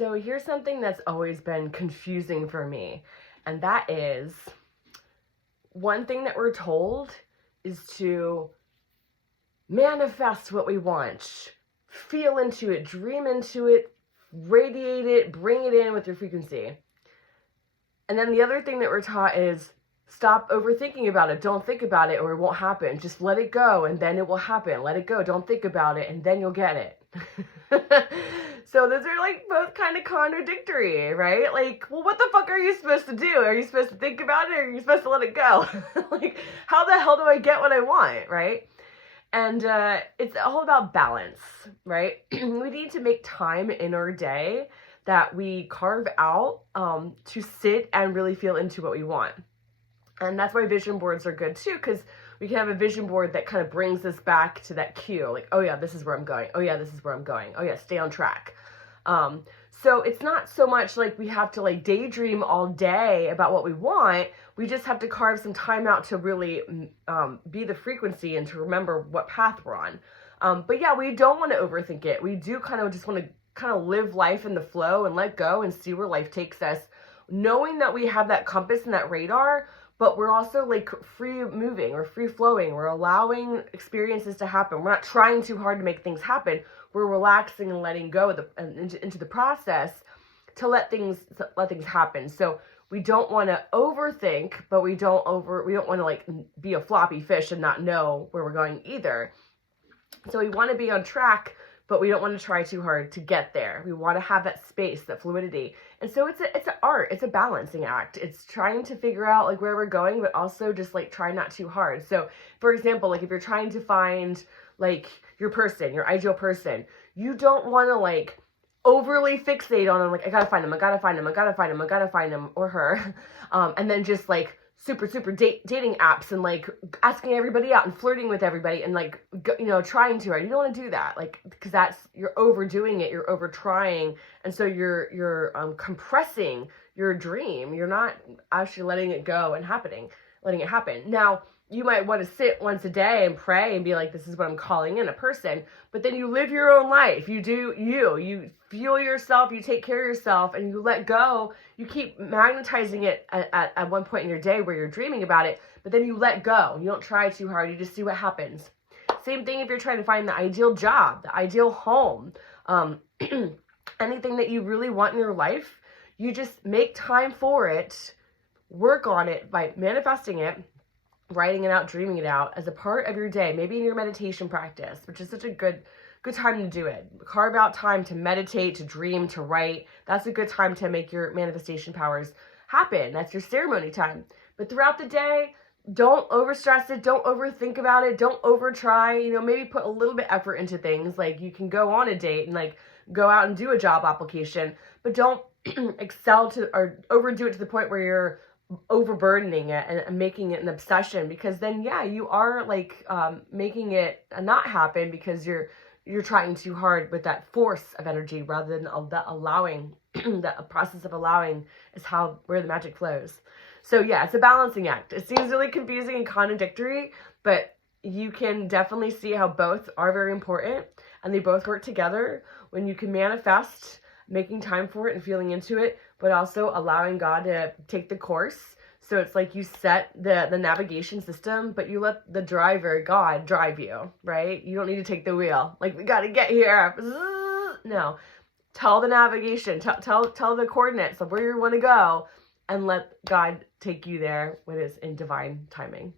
So here's something that's always been confusing for me, and that is one thing that we're told is to manifest what we want, feel into it, dream into it, radiate it, bring it in with your frequency. And then the other thing that we're taught is stop overthinking about it. Don't think about it or it won't happen. Just let it go and then it will happen. Let it go. Don't think about it and then you'll get it. So those are like both kind of contradictory, right? Like, well, what the fuck are you supposed to do? Are you supposed to think about it or are you supposed to let it go? Like, how the hell do I get what I want, right? And it's all about balance, right? We need to make time in our day that we carve out to sit and really feel into what we want. And that's why vision boards are good too, because we can have a vision board that kind of brings us back to that cue. Like, oh yeah, this is where I'm going. Oh yeah, this is where I'm going. Oh yeah, stay on track. So it's not so much like we have to like daydream all day about what we want. We just have to carve some time out to really be the frequency and to remember what path we're on. But yeah, we don't want to overthink it. We do kind of just want to kind of live life in the flow and let go and see where life takes us, knowing that we have that compass and that radar, but we're also like free moving or free flowing. We're allowing experiences to happen. We're not trying too hard to make things happen. We're relaxing and letting go into the process to let things happen. So we don't want to overthink, but we don't want to like be a floppy fish and not know where we're going either. So we want to be on track, but we don't want to try too hard to get there. We want to have that space, that fluidity. And so it's an art, it's a balancing act. It's trying to figure out like where we're going, but also just like try not too hard. So for example, like if you're trying to find like your person, your ideal person, you don't want to like overly fixate on them. Like, I gotta find him, I gotta find him, I gotta find him, I gotta find him or her. And then just like super dating apps and like asking everybody out and flirting with everybody and like, trying too hard. You don't want to do that. Like, because you're overdoing it. You're over trying. And so you're compressing your dream. You're not actually letting it go and letting it happen. Now, you might want to sit once a day and pray and be like, this is what I'm calling in a person. But then you live your own life. You do you fuel yourself, you take care of yourself, and you let go. You keep magnetizing it at one point in your day where you're dreaming about it, but then you let go. You don't try too hard. You just see what happens. Same thing if you're trying to find the ideal job, the ideal home, anything that you really want in your life. You just make time for it, work on it by manifesting it, writing it out, dreaming it out as a part of your day, maybe in your meditation practice, which is such a good time to do it. Carve out time to meditate, to dream, to write. That's a good time to make your manifestation powers happen. That's your ceremony time. But throughout the day, don't overstress it. Don't overthink about it. Don't overtry. Maybe put a little bit effort into things. Like you can go on a date and like go out and do a job application, but don't excel to or overdo it to the point where you're overburdening it and making it an obsession, because then you are like making it not happen because you're trying too hard with that force of energy rather than that allowing. That process of allowing is where the magic flows. So it's a balancing act. It seems really confusing and contradictory, but you can definitely see how both are very important and they both work together when you can manifest making time for it and feeling into it, but also allowing God to take the course. So it's like you set the navigation system, but you let the driver, God, drive you, right? You don't need to take the wheel. Like, we got to get here. No. Tell the navigation, tell the coordinates of where you want to go, and let God take you there when it's in divine timing.